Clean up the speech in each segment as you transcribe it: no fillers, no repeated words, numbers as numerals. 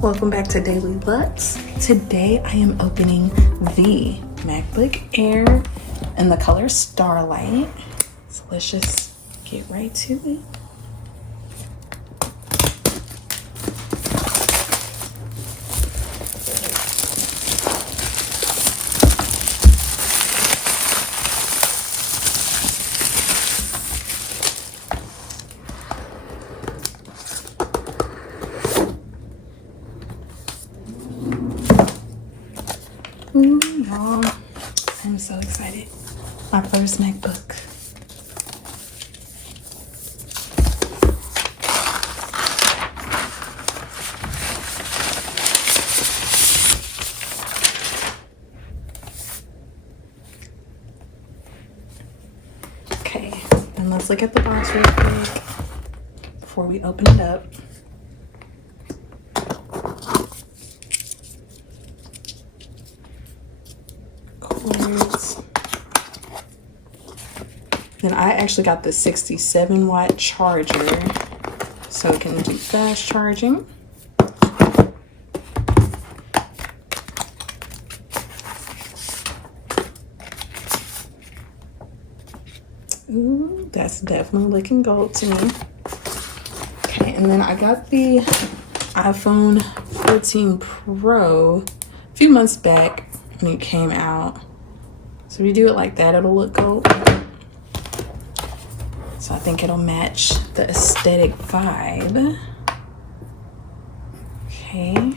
Welcome back to Daily Lux. Today I am opening the MacBook Air in the color Starlight. So let's just get right to it. Ooh, y'all, I'm so excited. My first MacBook. Okay, and let's look at the box real quick before we open it up. Cords. Then I actually got the 67-watt charger, so it can do fast charging. Ooh, that's definitely looking gold to me. Okay, and then I got the iPhone 14 Pro a few months back when it came out. So if you do it like that, it'll look gold. So I think it'll match the aesthetic vibe. Okay.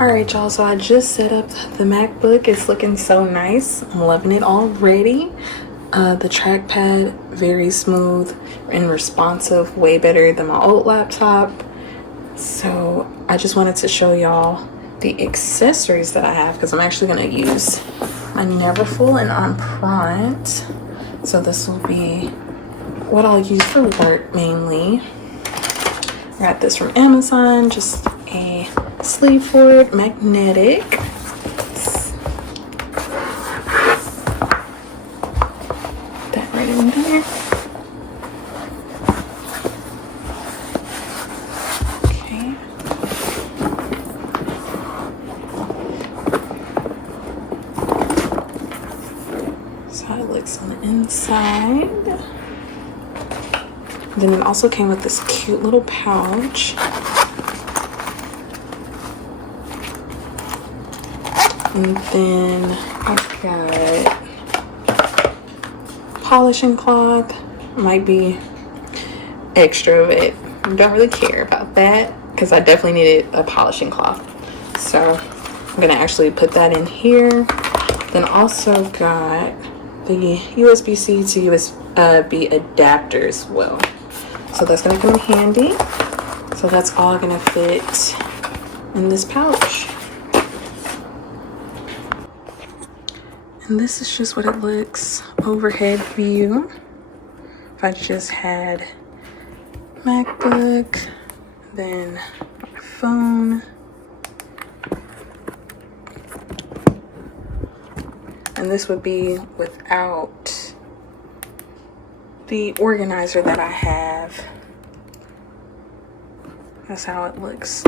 Alright y'all, so I just set up the MacBook. It's looking so nice. I'm loving it already. The trackpad, very smooth and responsive, way better than my old laptop. So I just wanted to show y'all the accessories that I have because I'm actually going to use my Neverfull Empriente. So this will be what I'll use for work mainly. I got this from Amazon, just a sleeve for it, magnetic. That right in there. Okay. That's how it looks on the inside. Then it also came with this cute little pouch. And then I've got polishing cloth. Might be extra of it. I don't really care about that because I definitely needed a polishing cloth. So I'm gonna actually put that in here. Then also got the USB-C to USB adapter as well. So that's gonna come in handy. So that's all gonna fit in this pouch. And this is just what it looks overhead view. If I just had MacBook, then my phone, and this would be without the organizer that I have. That's how it looks